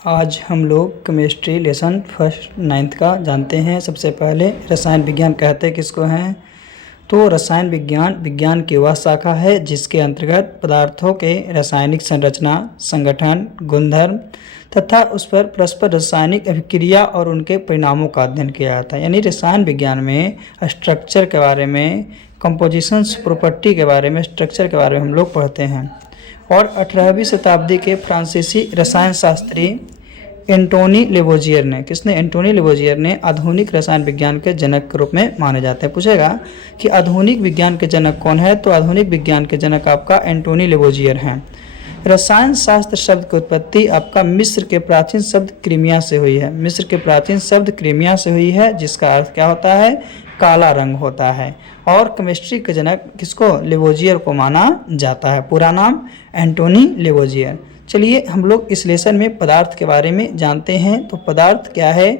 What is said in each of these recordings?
आज हम लोग केमिस्ट्री लेसन फर्स्ट 9th का जानते हैं। सबसे पहले रसायन विज्ञान कहते किसको हैं? तो रसायन विज्ञान विज्ञान की वह शाखा है जिसके अंतर्गत पदार्थों के रासायनिक संरचना, संगठन, गुणधर्म तथा उस पर परस्पर रासायनिक अभिक्रिया और उनके परिणामों का अध्ययन किया जाता है। यानी रसायन विज्ञान में स्ट्रक्चर के बारे में, कंपोजिशंस प्रॉपर्टी के बारे में, स्ट्रक्चर के बारे में हम लोग पढ़ते हैं। और 18वीं शताब्दी के फ्रांसीसी रसायन शास्त्री एंटोनी लेवोजियर ने, किसने? एंटोनी लेवोजियर ने आधुनिक रसायन विज्ञान के जनक के रूप में माने जाते हैं। पूछेगा कि आधुनिक विज्ञान के जनक कौन है? तो आधुनिक विज्ञान के जनक आपका एंटोनी लेवोजियर हैं। रसायन शास्त्र शब्द की उत्पत्ति आपका मिस्र के प्राचीन शब्द क्रीमिया से हुई है। मिस्र के प्राचीन शब्द क्रीमिया से हुई है, जिसका अर्थ क्या होता है? काला रंग होता है। और केमिस्ट्री के जनक किसको? लेवोजियर को माना जाता है। पूरा नाम एंटोनी लेवोजियर। चलिए हम लोग इस लेसन में पदार्थ के बारे में जानते हैं। तो पदार्थ क्या है?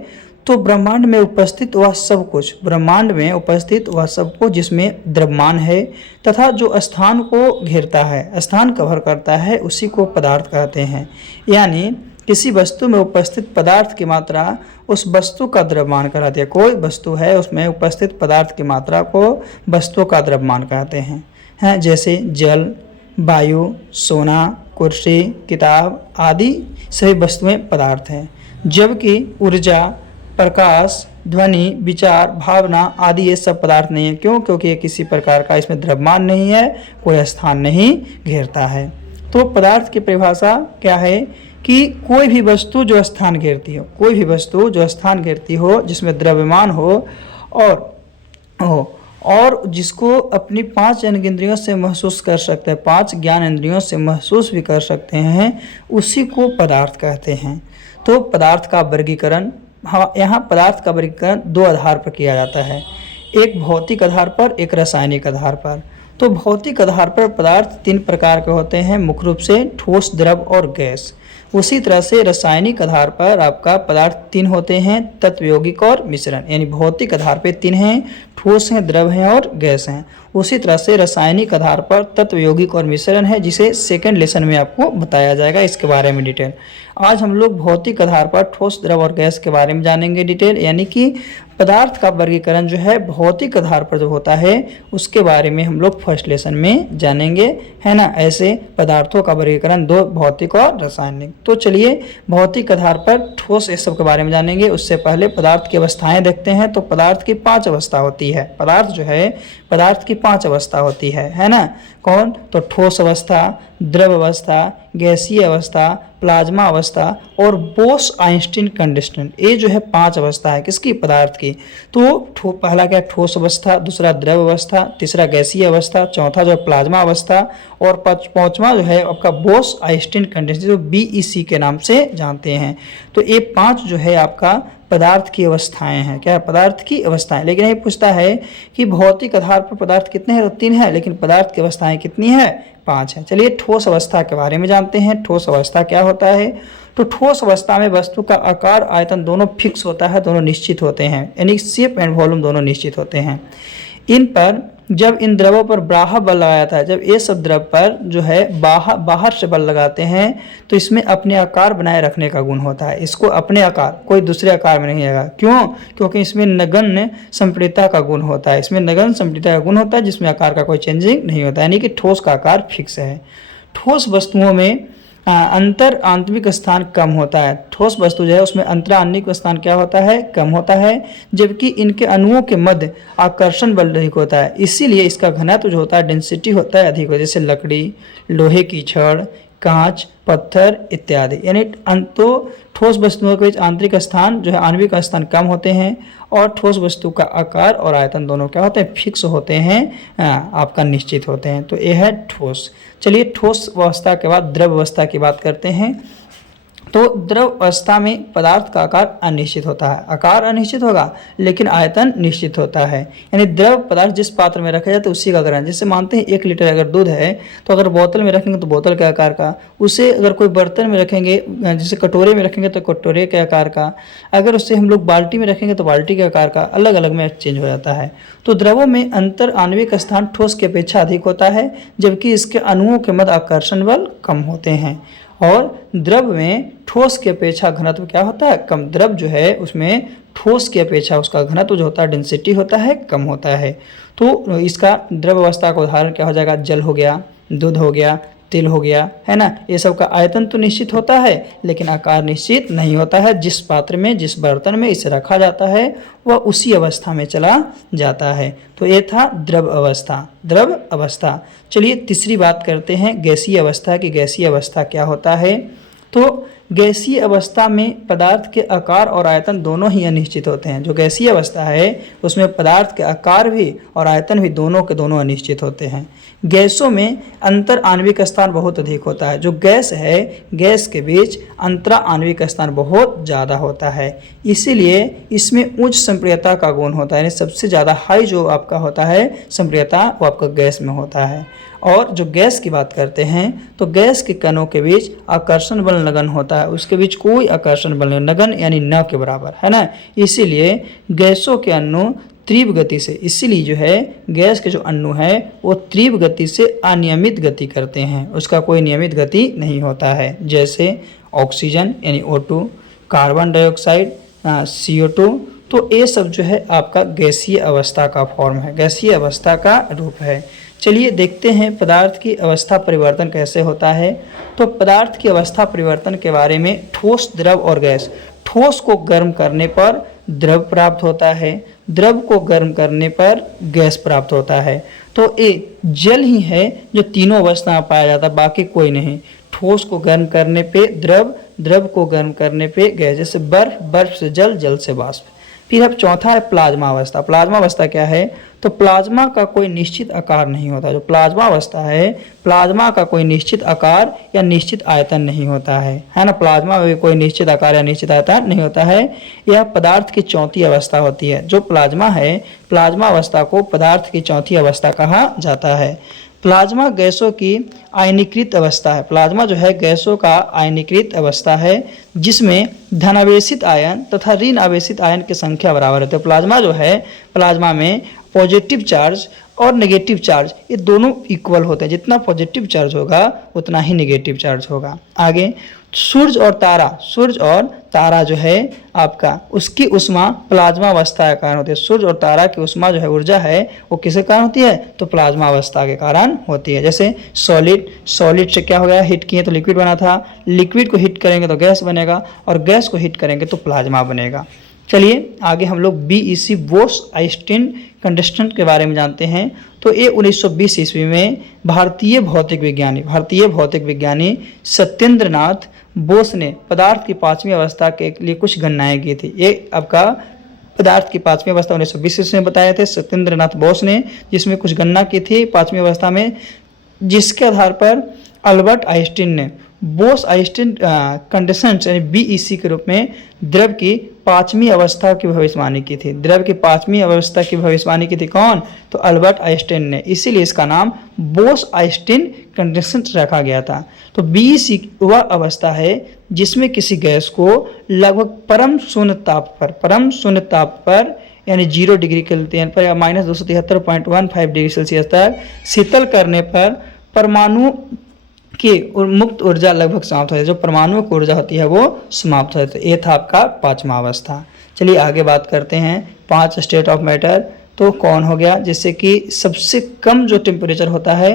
तो ब्रह्मांड में उपस्थित वह सब कुछ, ब्रह्मांड में उपस्थित वह सब कुछ जिसमें द्रव्यमान है तथा जो स्थान को घेरता है, स्थान कवर करता है, उसी को पदार्थ कहते हैं। यानी किसी वस्तु में उपस्थित पदार्थ की मात्रा उस वस्तु का द्रव्यमान कहलाती है। कोई वस्तु है, उसमें उपस्थित पदार्थ की मात्रा को वस्तु का द्रव्यमान कहते हैं। जैसे जल, वायु, सोना, कुर्सी, किताब आदि सभी वस्तुएं पदार्थ हैं। जबकि ऊर्जा, प्रकाश, ध्वनि, विचार, भावना आदि ये सब पदार्थ नहीं है। क्यों? क्योंकि ये किसी प्रकार का इसमें द्रव्यमान नहीं है, कोई स्थान नहीं घेरता है। तो पदार्थ की परिभाषा क्या है कि कोई भी वस्तु जो स्थान घेरती हो, कोई भी वस्तु जो स्थान घेरती हो, जिसमें द्रव्यमान हो और जिसको अपनी 5 ज्ञानेंद्रियों से महसूस कर सकते हैं, 5 ज्ञान इंद्रियों से महसूस भी कर सकते हैं, उसी को पदार्थ कहते हैं। तो पदार्थ का वर्गीकरण, यहाँ पदार्थ का वर्गीकरण 2 आधार पर किया जाता है, एक भौतिक आधार पर, एक रासायनिक आधार पर। तो भौतिक आधार पर पदार्थ 3 प्रकार के होते हैं, मुख्य रूप से ठोस, द्रव और गैस। उसी तरह से रासायनिक आधार पर आपका पदार्थ 3 होते हैं, तत्व, यौगिक और मिश्रण। यानी भौतिक आधार पे 3 हैं, ठोस हैं, द्रव हैं और गैस हैं। उसी तरह से रासायनिक आधार पर तत्व, यौगिक और मिश्रण है, जिसे सेकंड लेसन में आपको बताया जाएगा इसके बारे में डिटेल। आज हम लोग भौतिक आधार पर ठोस, द्रव और गैस के बारे में जानेंगे डिटेल। यानी कि पदार्थ का वर्गीकरण जो है भौतिक आधार पर जो होता है उसके बारे में हम लोग फर्स्ट लेसन में जानेंगे, है ना। ऐसे पदार्थों का वर्गीकरण 2, भौतिक और रासायनिक। तो चलिए भौतिक आधार पर ठोस इस सब के बारे में जानेंगे। उससे पहले पदार्थ की अवस्थाएं देखते हैं। तो पदार्थ की 5 अवस्था होती है। पदार्थ जो है, पदार्थ की 5 अवस्था होती है ना। कौन? तो ठोस अवस्था, द्रव अवस्था, गैसीय अवस्था, प्लाज्मा अवस्था और बोस आइंस्टीन कंडीशन। ये जो है 5 अवस्था है किसकी? पदार्थ की। तो पहला क्या? ठोस अवस्था, दूसरा द्रव अवस्था, तीसरा गैसीय अवस्था, चौथा जो है प्लाज्मा अवस्था और पांचवा जो है आपका बोस आइंस्टीन कंडीशन, जो BEC के नाम से जानते हैं। तो ये 5 जो है आपका पदार्थ की अवस्थाएं हैं। क्या है? पदार्थ की अवस्थाएं। लेकिन ये पूछता है कि भौतिक आधार पर पदार्थ कितने हैं? तो 3 है, लेकिन पदार्थ की अवस्थाएं कितनी है? 5 है। चलिए ठोस अवस्था के बारे में जानते हैं। ठोस अवस्था क्या होता है? तो ठोस अवस्था में वस्तु का आकार, आयतन दोनों फिक्स होता है, दोनों निश्चित होते हैं। यानी शेप एंड वॉल्यूम दोनों निश्चित होते हैं। इन पर जब इन द्रवों पर बाह्य बल लगाया था, जब ये सब द्रव पर जो है बाहर से बल लगाते हैं, तो इसमें अपने आकार बनाए रखने का गुण होता है। इसको अपने आकार, कोई दूसरे आकार में नहीं आएगा। क्यों? क्योंकि इसमें नगण्य संपीड़ितता का गुण होता है। इसमें नगण्य संपीड़ितता का गुण होता है, जिसमें आकार का कोई चेंजिंग नहीं होता। यानी कि ठोस का आकार फिक्स है। ठोस वस्तुओं में अंतर आंतरिक स्थान कम होता है। ठोस वस्तु जो है उसमें अंतर आंतरिक स्थान क्या होता है? कम होता है। जबकि इनके अणुओं के मध्य आकर्षण बल अधिक होता है, इसीलिए इसका घनत्व जो होता है, डेंसिटी होता है, अधिक होता है। जैसे लकड़ी, लोहे की छड़, कांच, पत्थर इत्यादि। यानी तो ठोस वस्तुओं के बीच आंतरिक स्थान जो है, आणविक स्थान कम होते हैं और ठोस वस्तु का आकार और आयतन दोनों क्या होते हैं? फिक्स होते हैं, आपका निश्चित होते हैं। तो यह है ठोस। चलिए ठोस अवस्था के बाद द्रव अवस्था की बात करते हैं। तो द्रव अवस्था में पदार्थ का आकार अनिश्चित होता है। आकार अनिश्चित होगा लेकिन आयतन निश्चित होता है। यानी द्रव पदार्थ जिस पात्र में रखा जाए तो उसी का ग्रहण। जैसे मानते हैं 1 लीटर अगर दूध है तो अगर बोतल में रखेंगे तो बोतल के आकार का, उसे अगर कोई बर्तन में रखेंगे, जैसे कटोरे में रखेंगे तो कटोरे के आकार का, अगर उससे हम लोग बाल्टी में रखेंगे तो बाल्टी के आकार का, अलग अलग में चेंज हो जाता है। तो द्रवों में अंतर आणविक स्थान ठोस की अपेक्षा अधिक होता है, जबकि इसके अणुओं के मध्य आकर्षण बल कम होते हैं। और द्रव में ठोस की अपेक्षा घनत्व क्या होता है, कम। द्रव जो है उसमें ठोस की अपेक्षा उसका घनत्व जो होता है, डेंसिटी होता है, कम होता है। तो इसका द्रव अवस्था का उदाहरण क्या हो जाएगा, जल हो गया, दूध हो गया, तेल हो गया, है ना। ये सब का आयतन तो निश्चित होता है लेकिन आकार निश्चित नहीं होता है। जिस पात्र में, जिस बर्तन में इसे रखा जाता है वह उसी अवस्था में चला जाता है। तो ये था द्रव अवस्था, द्रव अवस्था। चलिए तीसरी बात करते हैं गैसीय अवस्था की। गैसीय अवस्था क्या होता है, तो गैसीय अवस्था में पदार्थ के आकार और आयतन दोनों ही अनिश्चित होते हैं। जो गैसीय अवस्था है उसमें पदार्थ के आकार भी और आयतन भी दोनों के दोनों अनिश्चित होते हैं। गैसों में अंतर आणविक स्थान बहुत अधिक होता है। जो गैस है, गैस के बीच अंतरा आणविक स्थान बहुत ज़्यादा होता है, इसीलिए इसमें उच्च संप्रियता का गुण होता है। यानी सबसे ज़्यादा हाई जो आपका होता है संप्रियता वो आपका गैस में होता है। और जो गैस की बात करते हैं तो गैस के कणों के बीच आकर्षण बल नगण्य होता है, उसके बीच कोई आकर्षण बल नहीं, नगण्य यानी न के बराबर, है ना। इसीलिए गैसों के अणु तीव्र गति से, इसीलिए जो है गैस के जो अणु है वो तीव्र गति से अनियमित गति करते हैं, उसका कोई नियमित गति नहीं होता है। जैसे ऑक्सीजन यानी O2, कार्बन डाइऑक्साइड CO2, तो ये सब जो है आपका गैसीय अवस्था का फॉर्म है, गैसीय अवस्था का रूप है। चलिए देखते हैं पदार्थ की अवस्था परिवर्तन कैसे होता है। तो पदार्थ की अवस्था परिवर्तन के बारे में ठोस, द्रव और गैस। ठोस को गर्म करने पर द्रव प्राप्त होता है, द्रव को गर्म करने पर गैस प्राप्त होता है। तो ये जल ही है जो तीनों अवस्था में पाया जाता है, बाकी कोई नहीं। ठोस को गर्म करने पे द्रव, द्रव को गर्म करने पे गैस, जैसे बर्फ, बर्फ से जल, जल से वाष्प। फिर अब चौथा है प्लाज्मा अवस्था। प्लाज्मा अवस्था क्या है, तो प्लाज्मा का कोई निश्चित आकार नहीं होता। जो प्लाज्मा अवस्था है, प्लाज्मा का कोई निश्चित आकार या निश्चित आयतन नहीं होता है ना। प्लाज्मा में कोई निश्चित आकार या निश्चित आयतन नहीं होता है। यह पदार्थ की चौथी अवस्था होती है। जो प्लाज्मा है, प्लाज्मा अवस्था को पदार्थ की चौथी अवस्था कहा जाता है। प्लाज्मा गैसों की आयनीकृत अवस्था है। प्लाज्मा जो है गैसों का आयनीकृत अवस्था है जिसमें धनावेशित आयन तथा ऋण आवेशित आयन की संख्या बराबर होती है। प्लाज्मा जो है, प्लाज्मा में पॉजिटिव चार्ज और नेगेटिव चार्ज ये दोनों इक्वल होते हैं। जितना पॉजिटिव चार्ज होगा उतना ही नेगेटिव चार्ज होगा। आगे सूर्य और तारा, सूर्य और तारा जो है आपका, उसकी उष्मा प्लाज्मा अवस्था के कारण होती है। सूर्य और तारा की उष्मा जो है, ऊर्जा है, वो किसके कारण होती है, तो प्लाज्मा अवस्था के कारण होती है। जैसे सॉलिड, सॉलिड से क्या हो गया, हिट किए तो लिक्विड बना था, लिक्विड को हिट करेंगे तो गैस बनेगा और गैस को हिट करेंगे तो प्लाज्मा बनेगा। चलिए आगे हम लोग BEC, बोस-आइंस्टीन कंडक्शन के बारे में जानते हैं। तो ये 1920 ईस्वी में भारतीय भौतिक विज्ञानी सत्येंद्र नाथ बोस ने पदार्थ की पांचवी अवस्था के लिए कुछ गणनाएं की थी। ये आपका पदार्थ की पांचवी अवस्था 1920 ईस्वी में बताए थे सत्येंद्र नाथ बोस ने, जिसमें कुछ गणना की थी पांचवी अवस्था में, जिसके आधार पर अल्बर्ट आइंस्टीन ने बोस-आइंस्टीन कंडीशन यानी BEC के रूप में द्रव की पांचवी अवस्था की भविष्यवाणी की थी। द्रव की पांचवी अवस्था की भविष्यवाणी की थी कौन, तो अल्बर्ट आइंस्टीन ने, इसीलिए इसका नाम बोस-आइंस्टीन कंडीशन रखा गया था। तो BEC वह अवस्था है जिसमें किसी गैस को लगभग परम शून्य ताप पर यानी 0 डिग्री केल्विन पर या -273.15 डिग्री सेल्सियस तक शीतल करने पर परमाणु की मुक्त ऊर्जा लगभग समाप्त हो जाती है। जो परमाणु की ऊर्जा होती है वो समाप्त हो जाती है। ये था आपका पांचवा अवस्था। चलिए आगे बात करते हैं 5 स्टेट ऑफ मैटर। तो कौन हो गया, जैसे कि सबसे कम जो टेम्परेचर होता है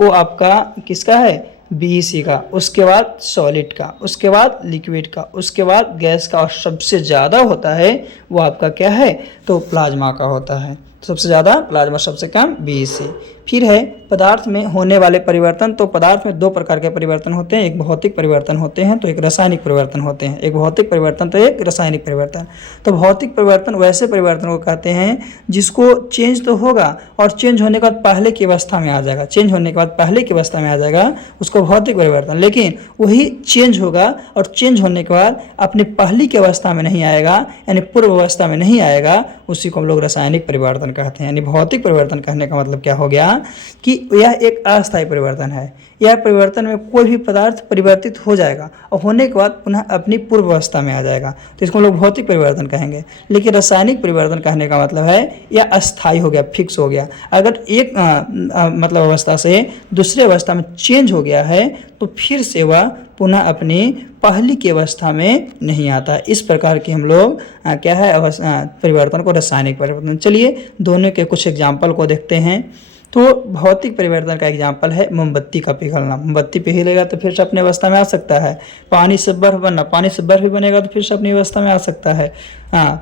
वो आपका किसका है, BEC का, उसके बाद सॉलिड का, उसके बाद लिक्विड का, उसके बाद गैस का, और सबसे ज़्यादा होता है वो आपका क्या है, तो प्लाज्मा का होता है। सबसे ज़्यादा प्लाज्मा, सबसे कम BEC। फिर है पदार्थ में होने वाले परिवर्तन। तो पदार्थ में 2 प्रकार के परिवर्तन होते हैं, एक भौतिक परिवर्तन होते हैं तो एक रासायनिक परिवर्तन होते हैं। एक भौतिक परिवर्तन तो एक रासायनिक परिवर्तन। तो भौतिक परिवर्तन वैसे परिवर्तन को कहते हैं जिसको चेंज तो होगा और चेंज होने के बाद पहले की अवस्था में आ जाएगा, चेंज होने के बाद पहले की अवस्था में आ जाएगा, उसको भौतिक परिवर्तन। लेकिन वही चेंज होगा और चेंज होने के बाद अपनी पहली की अवस्था में नहीं आएगा, यानी पूर्व अवस्था में नहीं आएगा, उसी को हम लोग रासायनिक परिवर्तन कहते हैं। यानी भौतिक परिवर्तन कहने का मतलब क्या हो गया, कि यह एक अस्थायी परिवर्तन है। यह परिवर्तन में कोई भी पदार्थ परिवर्तित हो जाएगा और होने के बाद पुनः अपनी पूर्व अवस्था में आ जाएगा, तो इसको हम लोग भौतिक परिवर्तन कहेंगे। लेकिन रासायनिक परिवर्तन कहने का मतलब है यह अस्थायी हो गया, फिक्स हो गया। अगर एक मतलब अवस्था से दूसरे अवस्था में चेंज हो गया है तो फिर से वह पुनः अपनी पहली की अवस्था में नहीं आता। इस प्रकार के हम लोग क्या है परिवर्तन को रासायनिक परिवर्तन। चलिए दोनों के कुछ एग्जाम्पल को देखते हैं। तो भौतिक परिवर्तन का एग्जाम्पल है मोमबत्ती का पिघलना। मोमबत्ती पिघलेगा तो फिर से अपनी अवस्था में आ सकता है। पानी से बर्फ बनना, पानी से बर्फ भी बनेगा तो फिर से अपनी अवस्था में आ सकता है।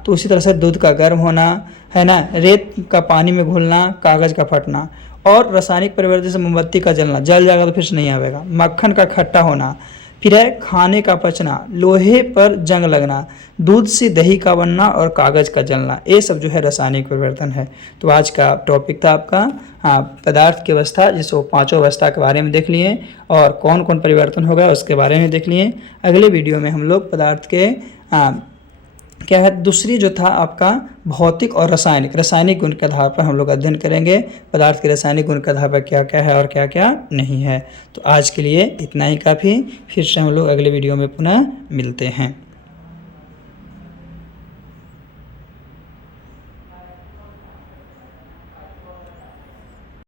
तो उसी तरह से दूध का गर्म होना है ना, रेत का पानी में घुलना, कागज़ का फटना। और रासायनिक परिवर्तन से मोमबत्ती का जलना, जल जाएगा तो फिर से नहीं आएगा। मक्खन का खट्टा होना, फिर है खाने का पचना, लोहे पर जंग लगना, दूध से दही का बनना और कागज़ का जलना, ये सब जो है रासायनिक परिवर्तन है। तो आज का टॉपिक था आपका पदार्थ की अवस्था, जिसको पांचों अवस्था के बारे में देख लिए और कौन कौन परिवर्तन होगा उसके बारे में देख लिए। अगले वीडियो में हम लोग पदार्थ के क्या है दूसरी जो था आपका भौतिक और रासायनिक गुण के आधार पर हम लोग अध्ययन करेंगे पदार्थ के रासायनिक गुण के आधार पर क्या क्या है और क्या क्या नहीं है। तो आज के लिए इतना ही काफ़ी, फिर से हम लोग अगले वीडियो में पुनः मिलते हैं।